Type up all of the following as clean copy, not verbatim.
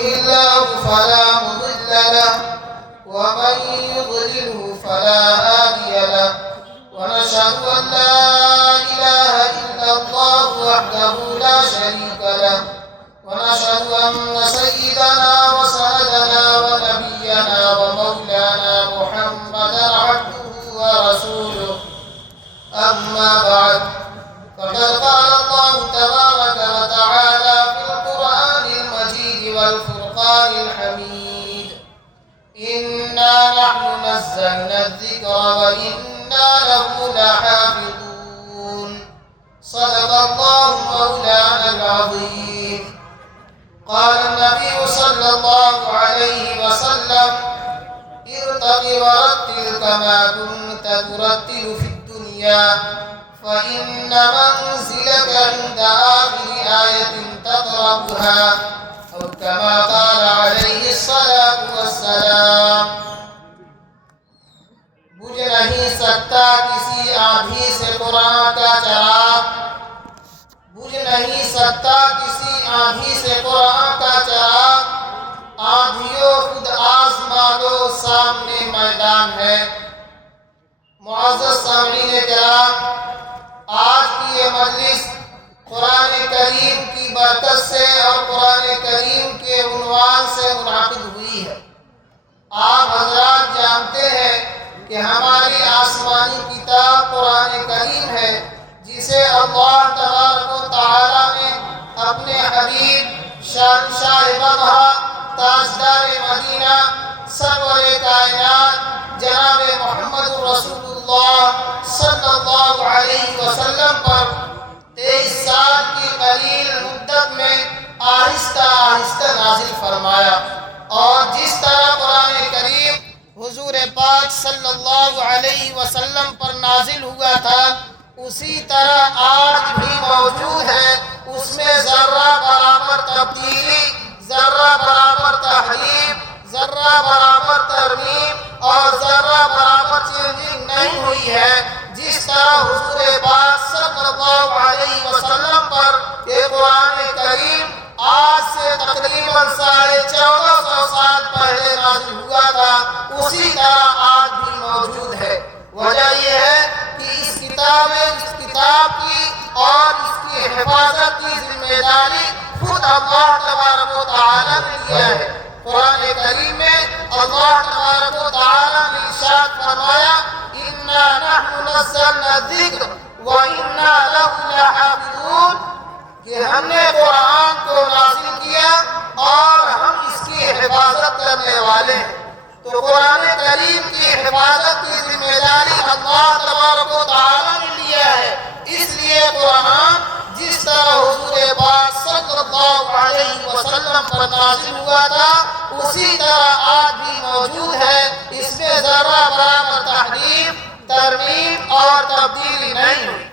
الله فلا مضل له ومن يضلله فلا هادي له ونشهد أن لا إله إلا الله وحده لا شريك له ونشهد أن سيدنا وسندنا ونبينا ومولانا محمدا عبده ورسوله أما بعد فقد قال الله تبارك وتعالى في القرآن المجيد والفرقان الحميد إنا نحن نزلنا الذكر وإنا له لحافظون صدق الله مولانا العظيم. قال النبي صلى الله عليه وسلم ارتق ورتل كما كنت ترتل في الدنيا فإن منزلك عند آخر آية تقرأها أو كما قال عليه الصلاة والسلام. بجھ نہیں سکتا کسی آندھی سے قرآن کا چراغ، بجھ نہیں سکتا کسی آندھی سے قرآن کا چراغ. آندھیوں خود آزما لو، سامنے میدان ہے. معزز سامعین کرام، آج کی یہ مجلس قرآن کریم کی برکت سے اور قرآن کریم کے عنوان سے منعقد ہوئی ہے. آپ حضرات جانتے ہیں کہ ہماری آسمانی کتاب قرآن کریم ہے، جسے اللہ تبارک و تعالی نے اپنے حبیب شہنشاہ بقا تاجدار مدینہ سرور کائنات جناب محمد رسول اللہ صلی اللہ علیہ وسلم پر 23 سال کی قلیل مدت میں آہستہ آہستہ نازل فرمایا. اور جس طرح قرآن کریم حضور پاک صلی اللہ علیہ وسلم پر نازل ہوا تھا، اسی طرح آج بھی موجود ہے. اس میں ذرہ برابر تبدیلی، ذرہ برابر تحریف، ذرہ برابر ترمیم اور ذرہ برابر چینجنگ نہیں ہوئی ہے. جس طرح حضور پاک صلی اللہ علیہ وسلم پر یہ قرآن کریم آج سے تقریباً 1450 سال پہلے نازل ہوا تھا، اسی طرح آج بھی موجود ہے. وجہ یہ ہے کہ اس کتاب کی اور اس کی حفاظت کی ذمہ داری خود اللہ تبارک و تعالی نے لیا ہے. قرآن کریم میں اللہ تبارک و تعالی نے ارشاد فرمایا انا نحن نزلنا الذکر وانا له لحافظون، کہ ہم نے قرآن کو نازل کیا اور ہم اس کی حفاظت کرنے والے ہیں. تو قرآن کریم کی حفاظت کی ذمہ داری اللہ تبارک و تعالی نے لیا ہے. اس لیے قرآن جس طرح حضور پاک صلی اللہ علیہ وسلم پر نازل ہوا تھا، اسی طرح آج بھی موجود ہے. اس میں ذرہ برابر تحریف، ترمیم اور تبدیلی نہیں ہوئی.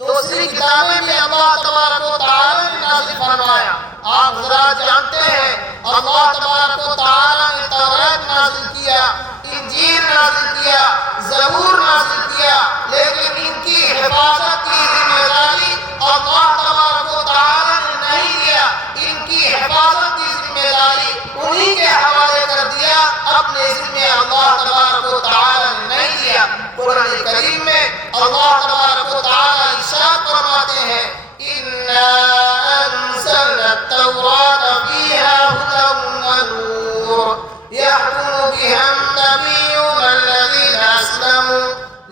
دوسری کتابیں بھی اللہ تبارک و تعالی نے نازل فرمایا. آپ حضرات جانتے ہیں اللہ تبارک و تعالی نے توریت نازل کیا، انجیل نازل کیا، زبور نازل کیا، لیکن ان کی حفاظت کی ذمہ داری اللہ تبارک و تعالی نے نہیں لیا. ان کی حفاظت کی ذمہ داری انہی کے حوالے کر دیا، اپنے ذمہ اللہ تبارک و تعالی نے نہیں لیا. قرآن کریم میں اللہ تبارک و تعالی ارشاد فرماتے ہیں اِنَّا أَنزَلْنَا التَّوْرَاةَ فِيهَا هُدًى وَنُورٌ يَحْكُمُ بِهَا النَّبِيُّونَ الَّذِينَ أَسْلَمُوا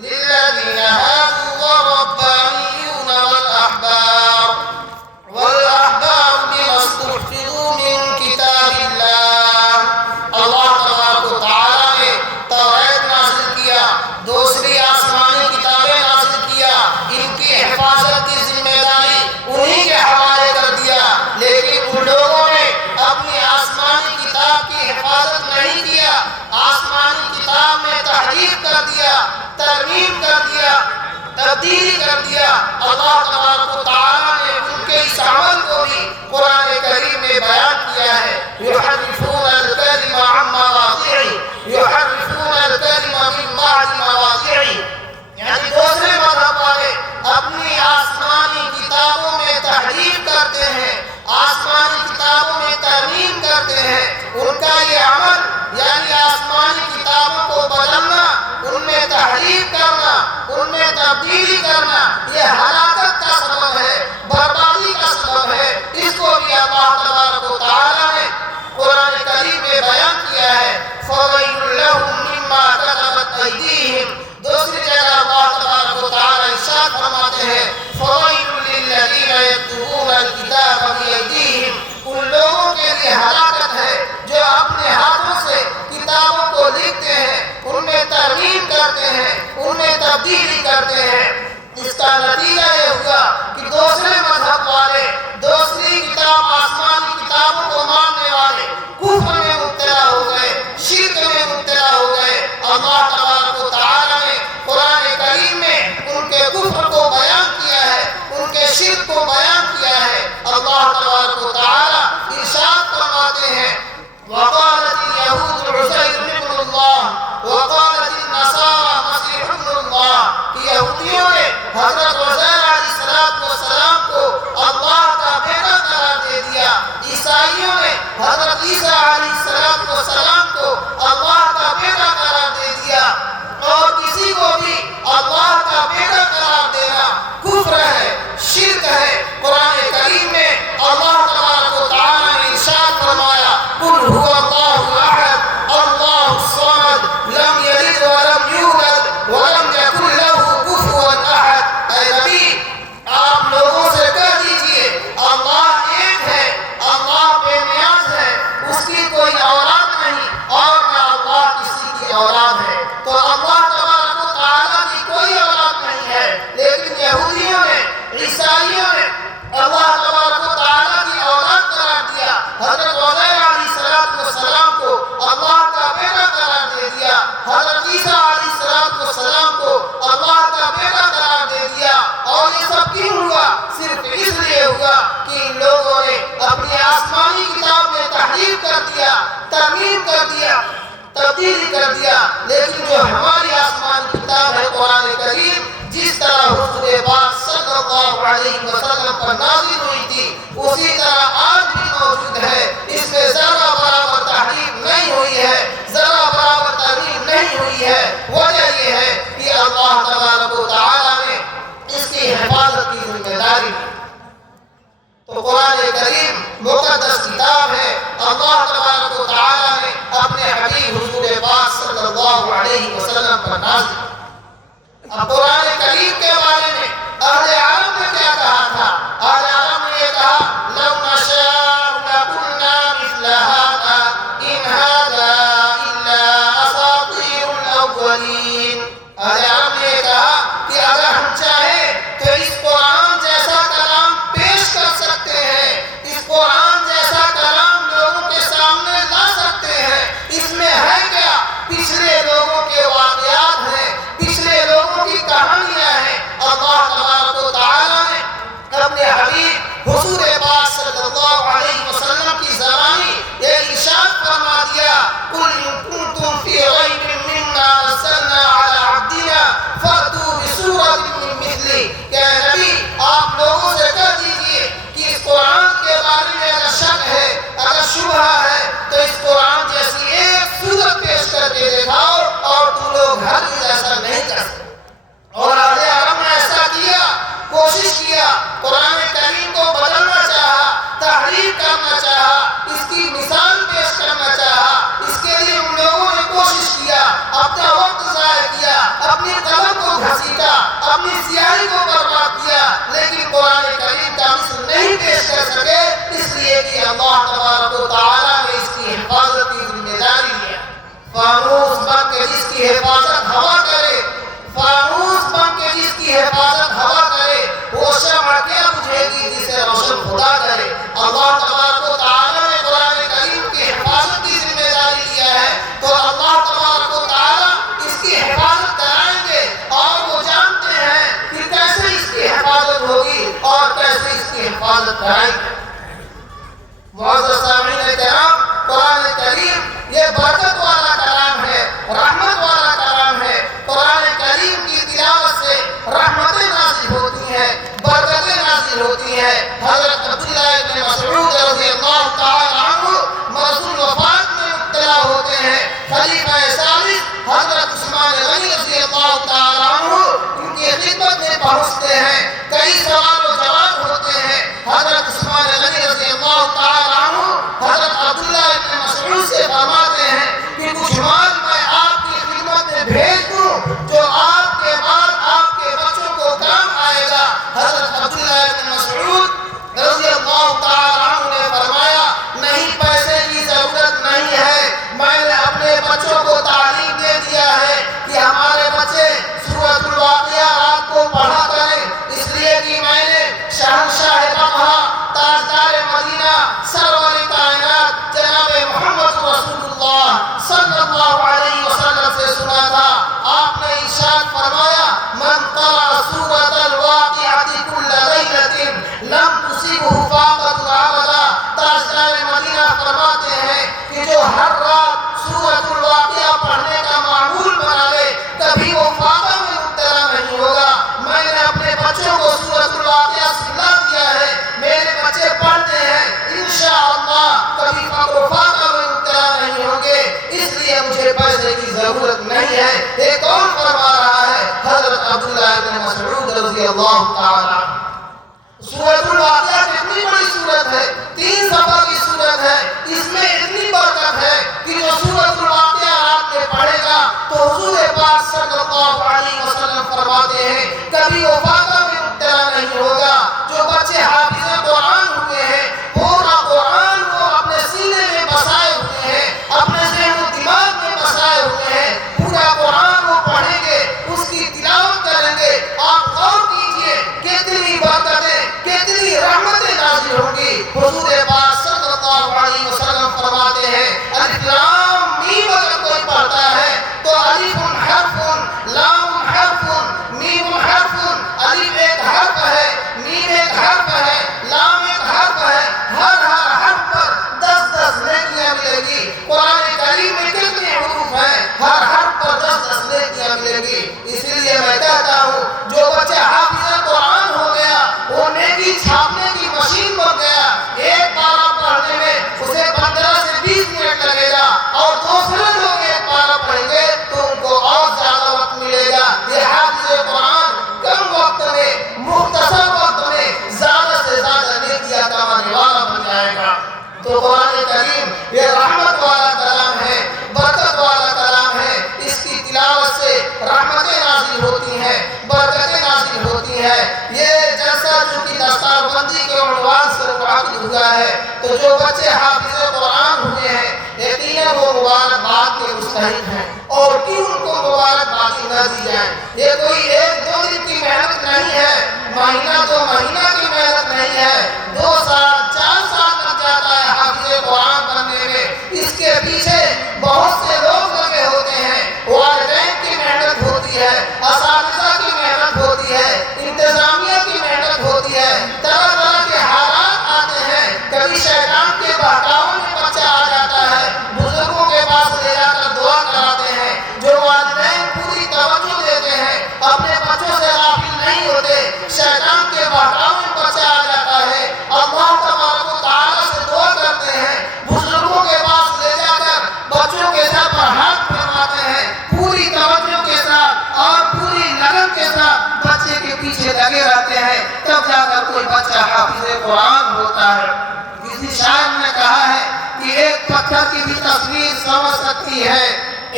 لِلَّذِينَ هَادُوا وَالرَّبَّانِيُّونَ وَالْأَحْبَارُ بِمَا اسْتُحْفِظُوا مِنْ كِتَابِ اللَّهِ. اللہ تبارک و تعالی نے توریت نازل کیا، دوسری آسمانی کتابیں نازل کیا، ان کی حفاظت کی ذمہ داری انہی کے حوالے کر دیا. لیکن ان لوگوں نے اپنی آسمانی کتاب کی حفاظت نہیں کیا، آسمانی کتاب میں تحریف کر دیا، ترمیم کر دیا، تبدیلی کر دیا. اللہ تبارک و تعالی نے ان کے اس عمل کو بھی قرآن کریم میں بیان کیا ہے. يحرفون الكلم عن مواضعه، يحرفون الكلم من بعد مواضعه. یعنی دوسرے مذہب والے اپنی آسمانی کتابوں میں تحریف کرتے ہیں، آسمانی کتابوں میں ترمیم کرتے ہیں. کرتے ہیں ان کا یہ عمل یعنی آسمانی کتابوں کو بدلنا، ان میں تحریف کرنا، ان میں تبدیلی کرنا، یہ ہلاکت کا سبب ہے، بربادی کا سبب ہے۔ اس کو بھی اللہ تبارک و تعالیٰ نے قرآن کریم میں بیان کیا ہے، فَوَيْلٌ لَهُم مِّمَّا كَتَبَتْ أَيْدِيهِمْ۔ دوسری جگہ اللہ تبارک و تعالیٰ ارشاد فرماتے ہیں، فَوَيْلٌ لِّلَّذِينَ يَكْتُبُونَ الْكِتَابَ بِأَيْدِيهِمْ۔ ان لوگوں کے لیے ہلاکت ہے جو اپنے ہاتھوں سے کتابوں کو لکھتے ہیں، ان میں ترمیم کرتے ہیں، ان میں تبدیلی کرتے ہیں۔ اس کا نتیجہ یہ ہوا کہ دوسرے مذہب والے، دوسری کتاب آسمانی کتابوں کو ماننے والے کفر میں مبتلا ہو گئے، شرک میں مبتلا ہو گئے۔ اللہ تبارک و تعالیٰ نے قرآن کریم میں ان کے کفر کو بیان کیا ہے، ان کے شرک کو بیان کیا ہے۔ اللہ تبارک و تعالیٰ ارشاد فرماتے ہیں، وقالت اليهود عزير ابن الله وقالت النصارى مسيح ابن الله، کہ یہودیوں نے حضرت عزیر علیہ السلام کو اللہ کا بیٹا قرار دے دیا، عیسائیوں نے حضرت عیسیٰ علیہ السلام کو اللہ کا بیٹا قرار دے دیا۔ اور کسی کو بھی اللہ کا بیٹا قرار دینا کفر ہے، شرک ہے۔ قرآن کریم میں اللہ تبارک و تعالیٰ نے ارشاد فرمایا، قل هو اللہ احد اللہ الصمد لم یلد ولم یولد ولم یکن له کفوا احد۔ اے نبی آپ لوگوں سے کہہ دیجئے اللہ ایک ہے، اللہ بے نیاز ہے، اس کی کوئی اولاد نہیں اور نہ اللہ کسی کی اولاد ہے۔ تو اللہ تبارک و تعالیٰ کی کوئی اولاد نہیں ہے، لیکن یہودیوں نے، عیسائیوں نے اللہ تبارک و تعالیٰ کی اولاد قرار دیا، حضرت عزیر علیہ السلام کو اللہ کا بیٹا قرار دے دیا، حضرت عیسیٰ علیہ السلام کو اللہ کا بیٹا قرار دے دیا۔ اور یہ سب کیوں ہوا؟ صرف اس لیے ہوا کہ ان لوگوں نے اپنی آسمانی کتاب میں تحریف کر دیا، ترمیم کر دیا، تبدیلی کر دیا۔ لیکن جو ہماری آسمانی کتاب ہے قرآن کریم، جس طرح حضور پاک صلی اللہ علیہ وسلم پر نازل ہوئی تھی اسی طرح آج بھی موجود ہے، اس میں ذرا برابر تحریف نہیں ہوئی ہے، ذرا برابر ترمیم نہیں ہوئی ہے۔ وجہ یہ ہے کہ اللہ تبارک و تعالیٰ نے اس کی حفاظت کی ذمہ داری لی۔ تو قرآن کریم مقدس کتاب ہے، اللہ تبارک و تعالیٰ نے اپنے حبیب حضور پاک صلی اللہ علیہ وسلم پر نازل۔ اب قرآن کریم کے بارے میں اہل عرب نے کیا کہا تھا؟ اہل عرب نے یہ کہا، لو نشاء لقلنا مثل هذا ان هذا الا اساطیر الاولین۔ اہل عرب نے یہ کہا کہ اگر ہم چاہیں تو اس قرآن جیسا کلام پیش کر سکتے ہیں، اس قرآن جیسا کلام لوگوں کے سامنے لا سکتے ہیں۔ اس میں ہے کیا؟ پچھلے لوگوں کے واقعات ہیں، پچھلے لوگوں کی کہانیاں ہیں۔ اللہ تبارک و تعالیٰ نے اپنے حبیب حضور پاک صلی اللہ علیہ وسلم کی زبانی یہ ارشاد فرما دیا، قل ان کنتم فی ریب مما نزلنا علی عبدنا فأتوا بسورۃ من مثلہ۔ کہ نبی آپ لوگوں سے کہہ دیجئے کہ اس قرآن کے بارے میں اگر شک ہے، اگر شبہ ہے، تو اس قرآن جیسی ایک سورت پیش کر کے دکھاؤ، اور تم لوگ ہرگز ایسا نہیں کر سکتے۔ اور اہل عرب نے ایسا کیا، کوشش کیا، قرآن کریم کو بدلنا چاہا، تحریف کرنا چاہا، اس کی مثال پیش کرنا چاہا۔ اس کے لیے ان لوگوں نے کوشش کیا، اپنا وقت ضائع کیا، اپنی قلم کو گھسیٹا، اپنی سیاہی کو برباد کیا، لیکن قرآن کریم کا مثل نہیں پیش کر سکے، اس لیے کہ اللہ تبارک و تعالیٰ نے اس کی حفاظت کی ذمہ داری لیا۔ فانوس بن کے جس کی حفاظت ہوا کرے، فانوس بن کے جس کی حفاظت ہوا کرے، وہ شمع کیا بجھے گی جسے روشن خدا کرے۔ اللہ تبارک و تعالیٰ نے قرآن کریم کی حفاظت کی ذمہ داری لیا ہے، تو اللہ تبارک و تعالیٰ اس کی حفاظت کرائیں گے، اور وہ جانتے ہیں کہ کیسے اس کی حفاظت ہوگی اور کیسے اس کی حفاظت کرائیں گے۔ معزز سامعین کرام، قرآن کریم یہ برکت والا کلام ہے، رحمت والا کلام ہے۔ قرآن کریم کی تلاوت سے رحمتیں نازل ہوتی ہیں، برکتیں نازل ہوتی ہیں۔ حضرت عبداللہ بن مسعود رضی اللہ تعالی عنہ اللہ علیہ وسلم فرماتے ہیں کبھی وہ واقعہ میں مبتلا نہیں ہوگا جو بچے حافظ قرآن ہوئے ہیں، پورا قرآن وہ اپنے سینے میں بسائے ہوئے ہیں، اپنے ذہن و دماغ میں بسائے ہوئے ہیں، پورا قرآن وہ پڑھیں گے، اس کی تلاوت کریں گے۔ آپ غور کیجئے کتنی برکتیں، کتنی رحمتیں نازل ہوں گی۔ حضور پاک صلی اللہ علیہ وسلم فرماتے ہیں الف لام میم اگر کوئی پڑھتا ہے تو الف حرف، لام حرف، میم حرف، الف ایک حرف ہے، میم ایک حرف ہے، لام ایک حرف ہے، ہر حرف پر 10 نیکیاں ملے گی۔ قرآن کریم میں کتنے حروف ہیں، ہر حرف پر 10 نیکیاں ملے گی۔ اسی لیے میں کہتا ہوں جو بچہ حافظ قرآن ہو گیا وہ نیکی چھاپنے کی مشین بن گیا۔ ایک پارہ پڑھنے میں اسے 15 سے 20 منٹ لگے گا، اور دوسرے لوگ ایک پارہ پڑھیں گے تو ان کو اور زیادہ وقت ملے گا۔ یہ حافظ قرآن کم وقت میں، مختصر وقت میں زیادہ سے زیادہ نیکیاں کمانے والا بن جائے گا۔ تو قرآن کریم یہ رحمت والا کلام ہے، برکت والا کلام ہے۔ اس کی تلاوت سے رحمتیں نازل ہوتی ہیں، برکتیں نازل ہوتی ہیں۔ یہ جلسہ جو کہ دستار بندی کے عنوان سے منعقد ہوا ہے، تو جو بچے حافظ قرآن ہوئے ہیں یقیناً وہ مبارکباد کے مستحق ہیں، اور کیوں ان کو مبارکبادی نہ دی جائے۔ یہ کوئی 1-2 دن کی محنت نہیں ہے، مہینہ 2 مہینہ کی محنت نہیں ہے، 2 سال 4 سال لگ جاتا ہے حافظ قرآن بننے میں۔ اس کے پیچھے بہت سے لوگ لگے ہوتے ہیں، والدین کی محنت ہوتی ہے، اساتذہ کی محنت ہوتی ہے، انتظامیہ کی محنت ہوتی ہے، طرح طرح کے حالات آتے ہیں۔ کبھی شیطان کے بہکاوے میں بچہ آ جاتا ہے، بزرگوں کے پاس لے جا کر دعا کراتے ہیں۔ جو والدین پوری توجہ دیتے ہیں، اپنے بچوں سے غافل نہیں ہوتے، شیطان کے بہکاوے میں بچہ آ جاتا ہے، اللہ تبارک و تعالیٰ سے دعا کرتے ہیں، بزرگوں کے پاس لے جا کر بچوں کے سر پر ہاتھ پھیرواتے ہیں، پوری توجہ کے ساتھ اور پوری لگن کے ساتھ بچے کے پیچھے لگے رہتے ہیں، تب جا کر کوئی بچہ حافظ قرآن ہوتا ہے۔ کسی شاعر نے کہا ہے کہ ایک پتھر کی بھی تصویر سمجھ سکتی ہے،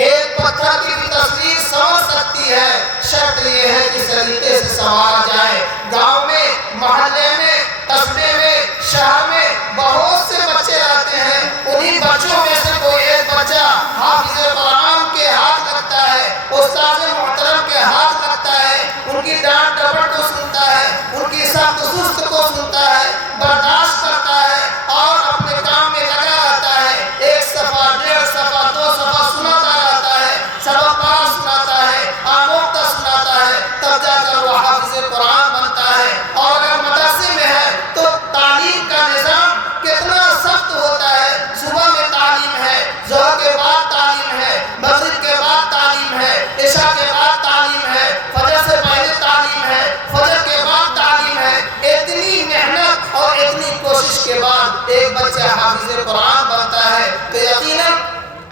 ایک پتھر کی بھی تصویر سمجھ سکتی ہے، شرط یہ ہے کہ سلیقے سے سنوارا جائے۔ گاؤں میں، محلے میں، قصبے میں، شہر میں بہت سے بچے رہتے ہیں، انہی بچوں میں سے کوئی ایک بچہ حافظ قرآن کے ہاتھ لگتا ہے، استاد محترم کے ہاتھ لگتا ہے، ان کی ڈانٹ ڈپٹ کو سنتا ہے، ان کی سخت سست کو سنتا ہے، برداشت کرتا ہے اور اپنے کام میں لگا رہتا ہے۔ 1 صفحہ 1.5 صفحہ 2 صفحہ سناتا رہتا ہے، سبق پاک سناتا ہے، آموختہ سناتا ہے، تب جا کر وہ حافظ قرآن بنتا ہے۔ اور اگر مدرسے میں ہے تو تعلیم کا نظام کتنا سخت ہوتا ہے۔ صبح میں تعلیم ہے، ظہر کے بعد تعلیم ہے، مغرب کے بعد تعلیم ہے، عشاء کے بعد تعلیم ہے، فجر سے پہلے تعلیم ہے، فجر کے بعد تعلیم ہے۔ اتنی محنت اور اتنی کوشش کے بعد ایک بچہ حافظ قرآن بنتا ہے تو یقیناً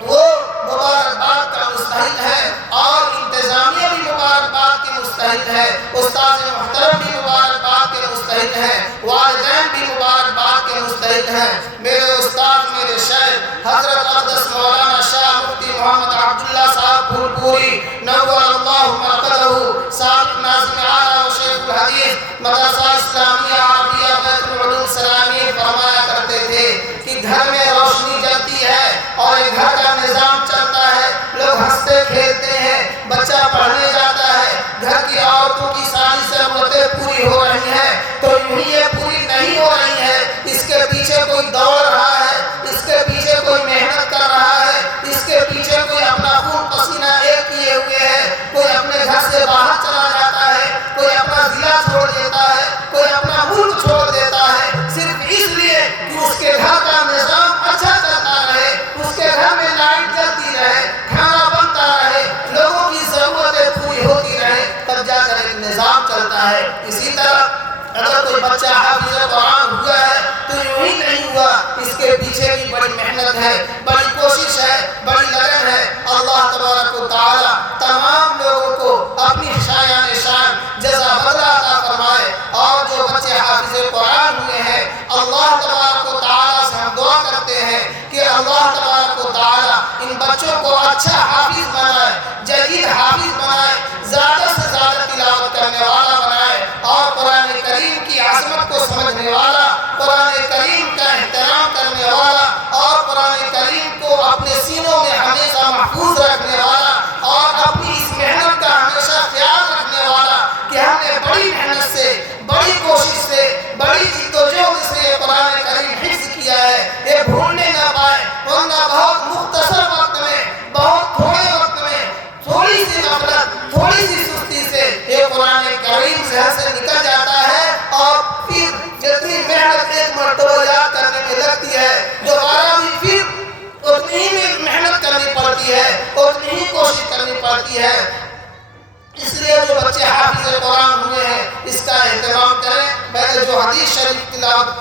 وہ مبارکباد کا مستحق ہے، اور انتظامیہ بھی مبارکباد کے مستحق ہے، استاد محترم بھی مبارکباد کے مستحق ہیں، والدین بھی مبارکباد کے مستحق ہیں۔ میرے استاد، میرے شیخ حضرت اقدس مولانا شاہ مفتی محمد عبداللہ صاحب پھول پوری نور اللہ مرقدہ، سابق ناظم اعلیٰ و شیخ الحدیث مدرسہ اسلامیہ عربیہ بیت العلوم سلامی فرمایا کرتے تھے کہ گھر میں روشنی جلتی ہے اور ایک گھر کا نظام چلتا ہے، لوگ ہنستے کھیلتے ہیں، بچہ پڑھنے جاتا ہے، گھر کی عورتوں کی ساری ضرورتیں پوری ہو رہی ہیں، تو یوں ہی یہ پوری نہیں ہو رہی ہے، اس کے پیچھے کوئی دوڑ رہا ہے، اس کے پیچھے کوئی محنت کر رہا ہے، اس کے پیچھے کوئی اپنا خون پسینہ ایک کیے ہوئے ہے، کوئی اپنے گھر سے باہر چلا جاتا ہے، کوئی اپنا ضلع چھوڑ دیتا ہے، کوئی اپنا ملک چھوڑ دیتا ہے، صرف اس لیے کہ اس کے گھر کا نظام اچھا چلتا رہے، اس کے گھر میں لائٹ جلتی رہے، کھانا بنتا رہے، لوگوں کی ضرورتیں پوری ہوتی رہے، تب جا کر ایک نظام چلتا ہے۔ اسی طرح اگر کوئی بچہ حافظ قرآن ہوا ہے تو یوں ہی نہیں ہوا، اس کے پیچھے بھی بڑی محنت ہے، بڑی کوشش ہے، بڑی لگن ہے۔ اللہ تبارک و تعالیٰ تمام لوگوں کو اپنی شایان شان جزا بدلہ عطا فرمائے، اور جو بچے حافظ قرآن ہوئے ہیں اللہ تبارک و تعالیٰ سے ہم دعا کرتے ہیں کہ اللہ تبارک و تعالیٰ ان بچوں کو اچھا حافظ بنائے، جدید حافظ بنائے،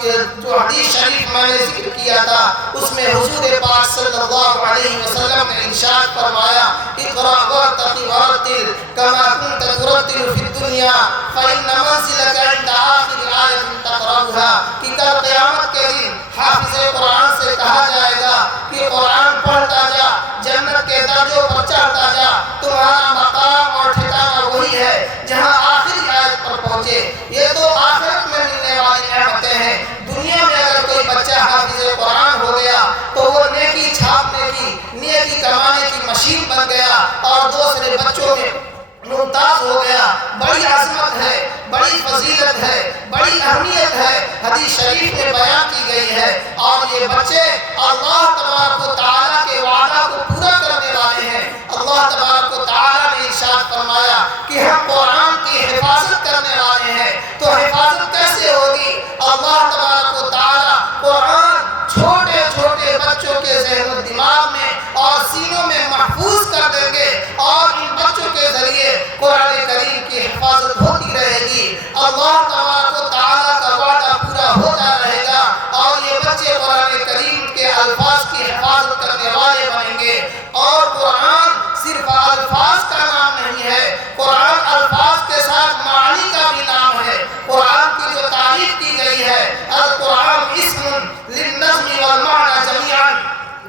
جو حدیث شریف میں نے ذکر کیا تھا اس میں حضور پاک صلی اللہ علیہ وسلم نے ارشاد فرمایا اقرأ وارتقی ورتل کما کنت ترتل فی الدنیا فإن منزلک عند آخر آیت تقرأها کہ کل قیامت کے دن حافظ قرآن سے کہا جائے گا کہ قرآن پڑھتا جا، جنت کے درجوں پر چڑھتا جا، تمہارا مقام اور ٹھکانہ وہی ہے جہاں آخری آیت پر پہنچے۔ یہ تو آخرت میں ملنے والی نعمتیں ہیں۔ دنیا میں اگر کوئی بچہ حافظ قرآن ہو گیا تو وہ نیکی چھاپنے کی، نیکی کمانے کی مشین بن گیا اور دوسرے بچوں میں ممتاز ہو گیا۔ بڑی عظمت ہے، بڑی فضیلت ہے، بڑی اہمیت ہے، حدیث شریف میں بیان کی گئی ہے۔ اور یہ بچے اللہ تبارک و تعالیٰ کے وعدہ کو پورا کرنے والے ہیں۔ اللہ تبارک و تعالیٰ نے ارشاد فرمایا کہ ہم قرآن کی حفاظت کرنے والے ہیں۔ تو حفاظت کیسے ہوگی؟ اللہ تبارک و تعالیٰ قرآن چھوٹے چھوٹے بچوں کے ذہن و دماغ میں اور سینوں میں محفوظ کر دیں گے اور ان بچوں کے ذریعے قرآن کریم کی حفاظت ہوتی رہے گی۔ اللہ تبارک و تعالیٰ کا وعدہ پورا ہوتا رہے گا اور یہ بچے قرآن کریم کے الفاظ کی حفاظت کرنے والے بنیں گے۔ اور قرآن صرف الفاظ کا نام نہیں ہے، قرآن الفاظ کے ساتھ معنی کا بھی نام ہے۔ قرآن کی جو تعریف کی گئی ہے القرآن اسم للنظم والمعنى جميعا،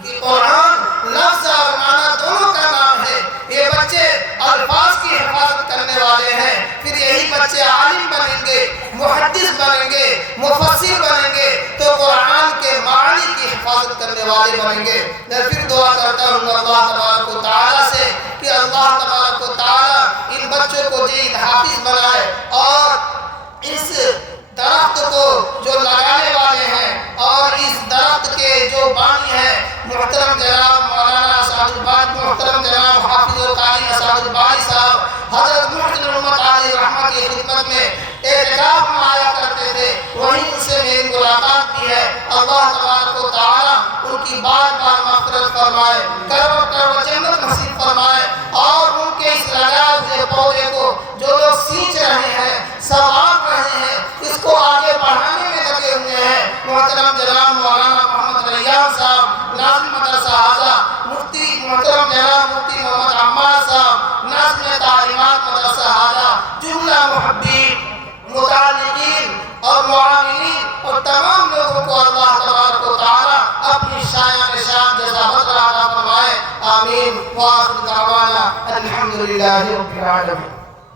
یہ قرآن لفظ اور معنی دونوں کا نام ہے۔ یہ بچے الفاظ کی حفاظت کرنے والے ہیں، پھر یہی بچے عالم بنیں گے، محدث بنیں گے، مفسر بنیں گے، تو قرآن کے معنی کی حفاظت کرنے والے بنیں گے۔ میں پھر دعا کرتا ہوں اللہ تبارک و تعالیٰ سے کہ اللہ تبارک و تعالیٰ ان بچوں کو جید حافظ بنائے اور اس درخت کو جو لگانے والے ہیں اور اس درخت کے جو بانی ہیں محترم جناب مولانا اسعد الباری، محترم جناب حافظ القاری اسعد الباری صاحب حضرت محسن محمد علی رحمت کی خدمت میں اعتکاف میں آیا کرتے تھے، وہیں ان سے میری ملاقات بھی ہے۔ اللہ تبارک و تعالیٰ ان کی بار بار مغفرت فرمائے، کروڑ کروڑ جنت نصیب فرمائے اور ان کے اس لگائے ہوئے پودے کو جو لوگ سینچ رہے ہیں، سنوار رہے ہیں، اس کو آگے بڑھانے میں لگے ہوئے ہیں، محترم جناب مولانا محمد ریان صاحب ناظم مدرسہ اعلیٰ، مفتی محترم جناب مفتی محمد عمار صاحب ناظم تعلیمات مدرسہ اعلیٰ، جملہ محبین، متعلقین اور معاونین اور تمام لوگوں کو اللہ تبارک و تعالیٰ اپنی شایان شان جزا بدر عطا فرمائے۔ آمین۔ وآخر دعوانا الحمدللہ رب العالمین۔